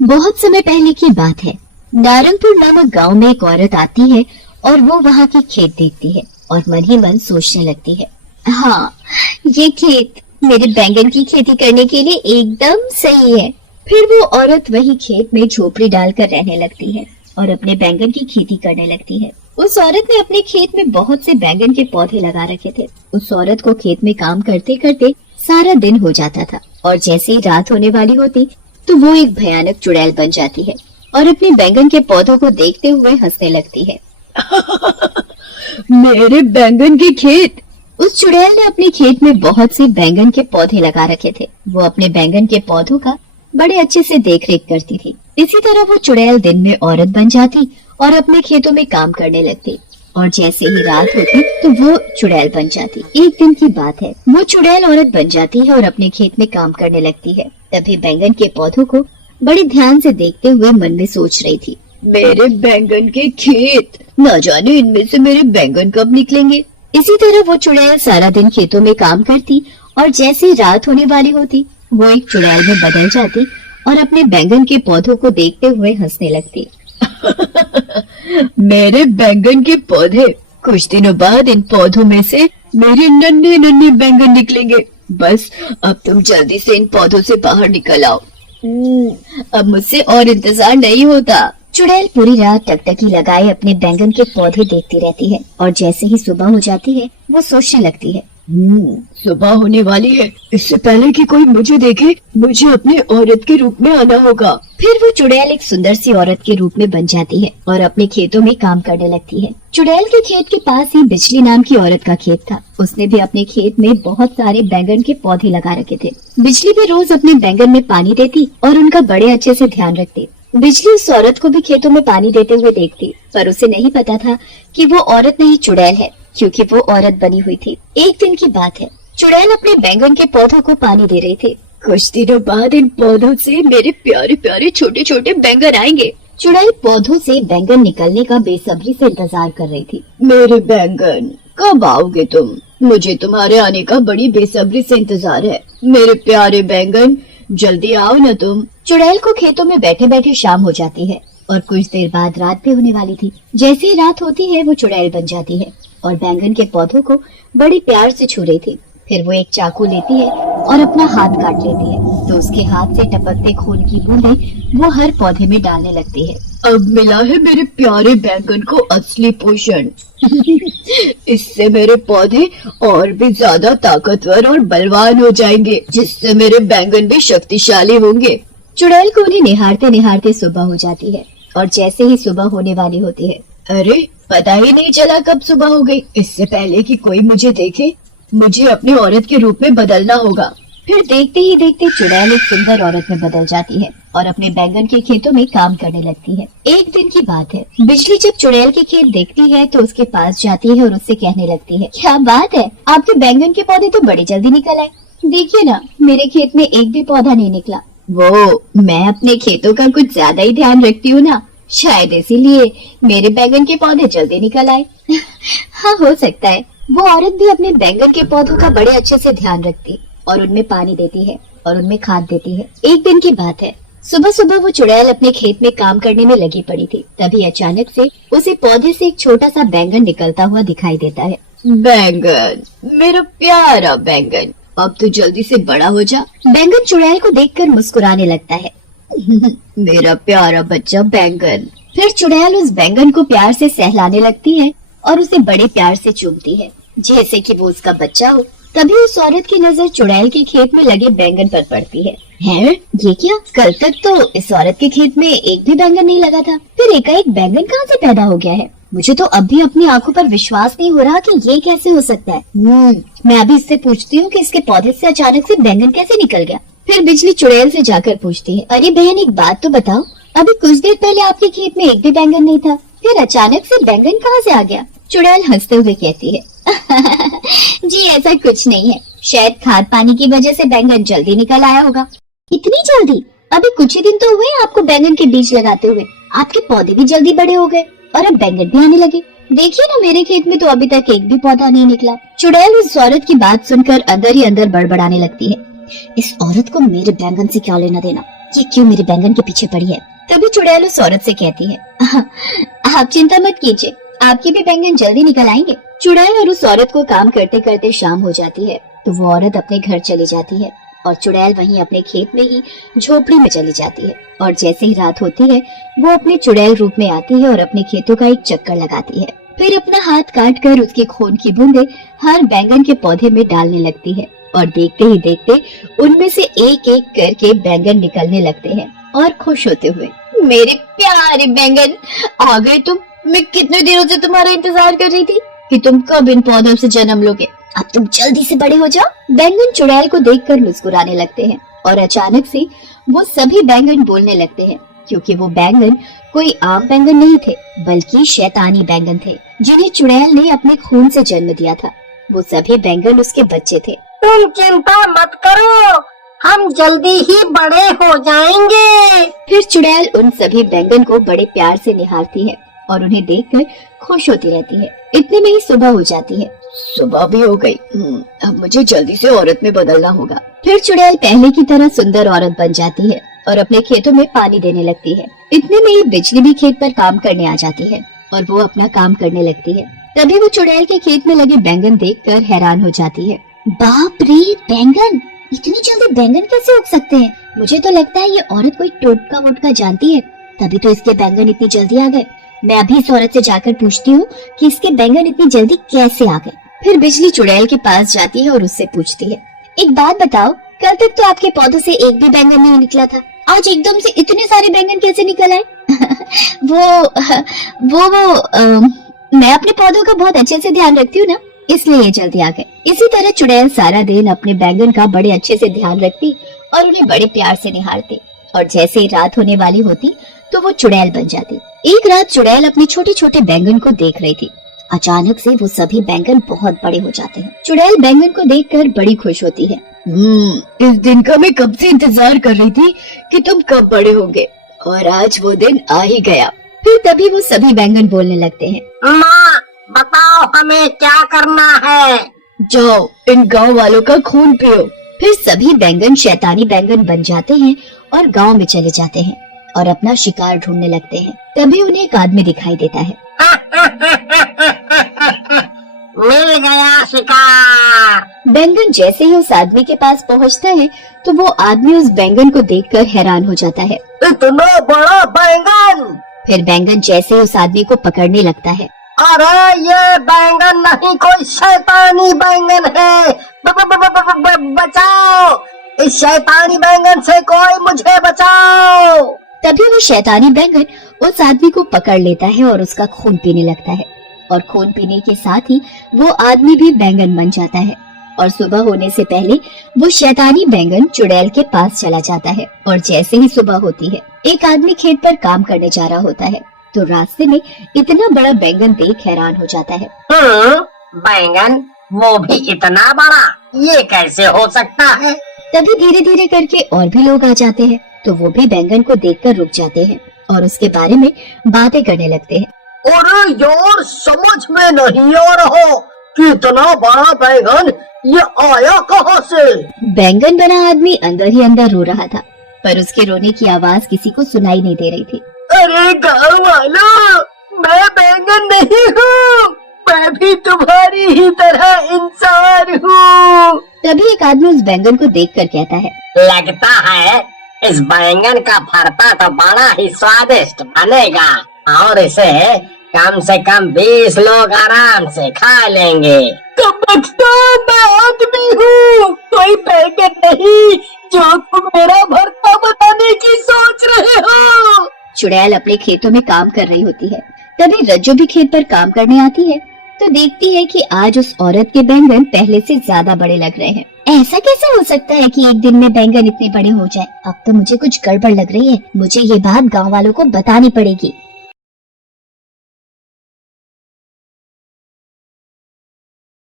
बहुत समय पहले की बात है। नारंगपुर नामक गांव में एक औरत आती है और वो वहाँ के खेत देखती है और मन ही मन सोचने लगती है, हाँ, ये खेत मेरे बैंगन की खेती करने के लिए एकदम सही है। फिर वो औरत वही खेत में झोपड़ी डालकर रहने लगती है और अपने बैंगन की खेती करने लगती है। उस औरत ने अपने खेत में बहुत से बैंगन के पौधे लगा रखे थे। उस औरत को खेत में काम करते करते सारा दिन हो जाता था और जैसे ही रात होने वाली होती तो वो एक भयानक चुड़ैल बन जाती है और अपने बैंगन के पौधों को देखते हुए हंसने लगती है। मेरे बैंगन के खेत। उस चुड़ैल ने अपने खेत में बहुत से बैंगन के पौधे लगा रखे थे। वो अपने बैंगन के पौधों का बड़े अच्छे से देख रेख करती थी। इसी तरह वो चुड़ैल दिन में औरत बन जाती और अपने खेतों में काम करने लगती और जैसे ही रात होती तो वो चुड़ैल बन जाती। एक दिन की बात है, वो चुड़ैल औरत बन जाती है और अपने खेत में काम करने लगती है। तभी बैंगन के पौधों को बड़े ध्यान से देखते हुए मन में सोच रही थी, मेरे बैंगन के खेत, न जाने इनमें से मेरे बैंगन कब निकलेंगे। इसी तरह वो चुड़ैल सारा दिन खेतों में काम करती और जैसे ही रात होने वाली होती वो एक चुड़ैल में बदल जाती और अपने बैंगन के पौधों को देखते हुए हंसने लगती। मेरे बैंगन के पौधे, कुछ दिनों बाद इन पौधों में से मेरे नन्हे नन्हे बैंगन निकलेंगे। बस अब तुम जल्दी से इन पौधों से बाहर निकल आओ। अब मुझसे और इंतजार नहीं होता। चुड़ैल पूरी रात टकटकी लगाए अपने बैंगन के पौधे देखती रहती है और जैसे ही सुबह हो जाती है वो सोचने लगती है, सुबह होने वाली है। इससे पहले कि कोई मुझे देखे, मुझे अपने औरत के रूप में आना होगा। फिर वो चुड़ैल एक सुंदर सी औरत के रूप में बन जाती है और अपने खेतों में काम करने लगती है। चुड़ैल के खेत के पास ही बिजली नाम की औरत का खेत था। उसने भी अपने खेत में बहुत सारे बैंगन के पौधे लगा रखे थे। बिजली भी रोज अपने बैंगन में पानी देती और उनका बड़े अच्छे से ध्यान रखती। बिजली उस औरत को भी खेतों में पानी देते हुए देखती, पर उसे नहीं पता था कि वो औरत नहीं चुड़ैल है, क्योंकि वो औरत बनी हुई थी। एक दिन की बात है, चुड़ैल अपने बैंगन के पौधों को पानी दे रही थी। कुछ दिनों बाद इन पौधों से मेरे प्यारे प्यारे छोटे छोटे बैंगन आएंगे। चुड़ैल पौधों से बैंगन निकलने का बेसब्री से इंतजार कर रही थी। मेरे बैंगन, कब आओगे तुम? मुझे तुम्हारे आने का बड़ी बेसब्री से इंतजार है। मेरे प्यारे बैंगन, जल्दी आओ न तुम। चुड़ैल को खेतों में बैठे बैठे शाम हो जाती है और कुछ देर बाद रात भी होने वाली थी। जैसे ही रात होती है वो चुड़ैल बन जाती है और बैंगन के पौधों को बड़े प्यार से छू रही थी। फिर वो एक चाकू लेती है और अपना हाथ काट लेती है तो उसके हाथ से टपकते खून की बूंदें वो हर पौधे में डालने लगती है। अब मिला है मेरे प्यारे बैंगन को असली पोषण। इससे मेरे पौधे और भी ज्यादा ताकतवर और बलवान हो जाएंगे, जिससे मेरे बैंगन भी शक्तिशाली होंगे। चुड़ैल को उन्हें निहारते निहारते सुबह हो जाती है और जैसे ही सुबह होने वाली होती है, अरे पता ही नहीं चला कब सुबह हो गई। इससे पहले कि कोई मुझे देखे, मुझे अपनी औरत के रूप में बदलना होगा। फिर देखते ही देखते चुड़ैल एक सुंदर औरत में बदल जाती है और अपने बैंगन के खेतों में काम करने लगती है। एक दिन की बात है, बिजली जब चुड़ैल के खेत देखती है तो उसके पास जाती है और उससे कहने लगती है, क्या बात है, आपके बैंगन के पौधे तो बड़ी जल्दी निकल आए। देखिए ना, मेरे खेत में एक भी पौधा नहीं निकला। वो मैं अपने खेतों का कुछ ज्यादा ही ध्यान रखती हूँ ना, शायद इसीलिए मेरे बैंगन के पौधे जल्दी निकल आए। हाँ, हो सकता है। वो औरत भी अपने बैंगन के पौधों का बड़े अच्छे से ध्यान रखती और उनमें पानी देती है और उनमें खाद देती है। एक दिन की बात है, सुबह सुबह वो चुड़ैल अपने खेत में काम करने में लगी पड़ी थी। तभी अचानक से उसे पौधे से एक छोटा सा बैंगन निकलता हुआ दिखाई देता है। बैंगन, मेरा प्यारा बैंगन, अब तू जल्दी से बड़ा हो जा। बैंगन चुड़ैल को देखकर मुस्कुराने लगता है। मेरा प्यारा बच्चा बैंगन। फिर चुड़ैल उस बैंगन को प्यार से सहलाने लगती है और उसे बड़े प्यार से चूमती है, जैसे कि वो उसका बच्चा हो। तभी उस औरत की नजर चुड़ैल के खेत में लगे बैंगन पर पड़ती है। हैं? ये क्या? कल तक तो इस औरत के खेत में एक भी बैंगन नहीं लगा था, फिर एकाएक बैंगन कहाँ से पैदा हो गया है? मुझे तो अब भी अपनी आंखों पर विश्वास नहीं हो रहा कि ये कैसे हो सकता है। मैं अभी इससे पूछती हूँ कि इसके पौधे से अचानक से बैंगन कैसे निकल गया। फिर बिजली चुड़ैल से जाकर पूछती है, अरे बहन, एक बात तो बताओ, अभी कुछ देर पहले आपके खेत में एक भी बैंगन नहीं था, फिर अचानक से बैंगन कहाँ से आ गया? चुड़ैल हंसते हुए कहती है, जी ऐसा कुछ नहीं है, शायद खाद पानी की वजह से बैंगन जल्दी निकल आया होगा। इतनी जल्दी? अभी कुछ ही दिन तो हुए आपको बैंगन के बीज लगाते हुए, आपके पौधे भी जल्दी बड़े हो गए और अब बैंगन भी आने लगे। देखिए ना, मेरे खेत में तो अभी तक एक भी पौधा नहीं निकला। चुड़ैल उस औरत की बात सुनकर अंदर ही अंदर बड़बड़ाने लगती है, इस औरत को मेरे बैंगन से क्या लेना देना। ये क्यों मेरे बैंगन के पीछे पड़ी है। तभी चुड़ैल उस औरत से कहती है, आप चिंता मत कीजिए, आपके भी बैंगन जल्दी निकल आएंगे। चुड़ैल और उस औरत को काम करते करते शाम हो जाती है, तो वो औरत अपने घर चली जाती है और चुड़ैल वहीं अपने खेत में ही झोपड़ी में चली जाती है। और जैसे ही रात होती है, वो अपने चुड़ैल रूप में आती है और अपने खेतों का एक चक्कर लगाती है। फिर अपना हाथ काट कर उसके खून की बूंदें हर बैंगन के पौधे में डालने लगती है और देखते ही देखते उनमें से एक एक करके बैंगन निकलने लगते हैं। और खुश होते हुए, मेरे प्यारे बैंगन आ गए तुम। मैं कितने दिनों से तुम्हारा इंतजार कर रही थी कि तुम कब इन पौधों से जन्म लोगे। अब तुम जल्दी से बड़े हो जाओ। बैंगन चुड़ैल को देखकर मुस्कुराने लगते हैं और अचानक से वो सभी बैंगन बोलने लगते हैं, क्योंकि वो बैंगन कोई आम बैंगन नहीं थे, बल्कि शैतानी बैंगन थे, जिन्हें चुड़ैल ने अपने खून से जन्म दिया था। वो सभी बैंगन उसके बच्चे थे। तुम चिंता मत करो, हम जल्दी ही बड़े हो जाएंगे। फिर चुड़ैल उन सभी बैंगन को बड़े प्यार से निहारती है और उन्हें देखकर खुश होती रहती है। इतने में ही सुबह हो जाती है। सुबह भी हो गई। अब मुझे जल्दी से औरत में बदलना होगा। फिर चुड़ैल पहले की तरह सुंदर औरत बन जाती है और अपने खेतों में पानी देने लगती है। इतने में ही बिजली भी खेत पर काम करने आ जाती है और वो अपना काम करने लगती है। तभी वो चुड़ैल के खेत में लगे बैंगन देखकर हैरान हो जाती है। बाप रे, बैंगन! इतनी जल्दी बैंगन कैसे उग सकते हैं? मुझे तो लगता है ये औरत कोई टोटका वोटका जानती है, तभी तो इसके बैंगन इतनी जल्दी आ गए। मैं अभी इस औरत से जाकर पूछती हूँ कि इसके बैंगन इतनी जल्दी कैसे आ गए। फिर बिजली चुड़ैल के पास जाती है और उससे पूछती है, एक बात बताओ, कल तक तो आपके पौधों से एक भी बैंगन नहीं निकला था, आज एकदम से इतने सारे बैंगन कैसे निकल आए? मैं अपने पौधों का बहुत अच्छे से ध्यान रखती हूँ ना, इसलिए ये जल्दी आ गए। इसी तरह चुड़ैल सारा दिन अपने बैंगन का बड़े अच्छे से ध्यान रखती और उन्हें बड़े प्यार से निहारती। और जैसे ही रात होने वाली होती तो वो चुड़ैल बन जाती। एक रात चुड़ैल अपने छोटे छोटे बैंगन को देख रही थी। अचानक से वो सभी बैंगन बहुत बड़े हो जाते हैं। चुड़ैल बैंगन को देखकर बड़ी खुश होती है। इस दिन का मैं कब से इंतजार कर रही थी कि तुम कब बड़े होगे, और आज वो दिन आ ही गया। फिर तभी वो सभी बैंगन बोलने लगते हैं, माँ बताओ हमें क्या करना है? जाओ इन गांव वालों का खून पियो। फिर सभी बैंगन शैतानी बैंगन बन जाते हैं और गांव में चले जाते हैं और अपना शिकार ढूंढने लगते हैं। तभी उन्हें एक आदमी दिखाई देता है। मिल गया शिकार। बैंगन जैसे ही उस आदमी के पास पहुंचता है तो वो आदमी उस बैंगन को देखकर हैरान हो जाता है। इतना बड़ा बैंगन! फिर बैंगन जैसे ही उस आदमी को पकड़ने लगता है। अरे ये बैंगन नहीं, कोई शैतानी बैंगन है। बचाओ, इस शैतानी बैंगन से कोई मुझे बचाओ। तभी वो शैतानी बैंगन उस आदमी को पकड़ लेता है और उसका खून पीने लगता है। और खून पीने के साथ ही वो आदमी भी बैंगन बन जाता है। और सुबह होने से पहले वो शैतानी बैंगन चुड़ैल के पास चला जाता है। और जैसे ही सुबह होती है, एक आदमी खेत पर काम करने जा रहा होता है, तो रास्ते में इतना बड़ा बैंगन देख हैरान हो जाता है। बैंगन, वो भी इतना बड़ा, ये कैसे हो सकता है? तभी धीरे धीरे करके और भी लोग आ जाते हैं, तो वो भी बैंगन को देखकर रुक जाते हैं और उसके बारे में बातें करने लगते हैं। अरे यार, समझ में नहीं आ रहा कि इतना बड़ा बैंगन ये आया कहाँ से? बैंगन बना आदमी अंदर ही अंदर रो रहा था, पर उसके रोने की आवाज किसी को सुनाई नहीं दे रही थी। अरे गाँव वालों, मैं बैंगन नहीं हूँ, मैं भी तुम्हारी ही तरह इंसान हूँ। तभी एक आदमी उस बैंगन को देखकर कहता है, लगता है इस बैंगन का भरता तो बड़ा ही स्वादिष्ट बनेगा और इसे कम से कम 20 लोग आराम से खा लेंगे। तो मैं आदमी हूँ, कोई बैंगन नहीं जो तुम मेरा भरता बनाने की सोच रहे हो। चुड़ैल अपने खेतों में काम कर रही होती है। तभी रज्जो भी खेत पर काम करने आती है, तो देखती है कि आज उस औरत के बैंगन पहले से ज्यादा बड़े लग रहे हैं। ऐसा कैसे हो सकता है कि एक दिन में बैंगन इतने बड़े हो जाए? अब तो मुझे कुछ गड़बड़ लग रही है, मुझे ये बात गांव वालों को बतानी पड़ेगी।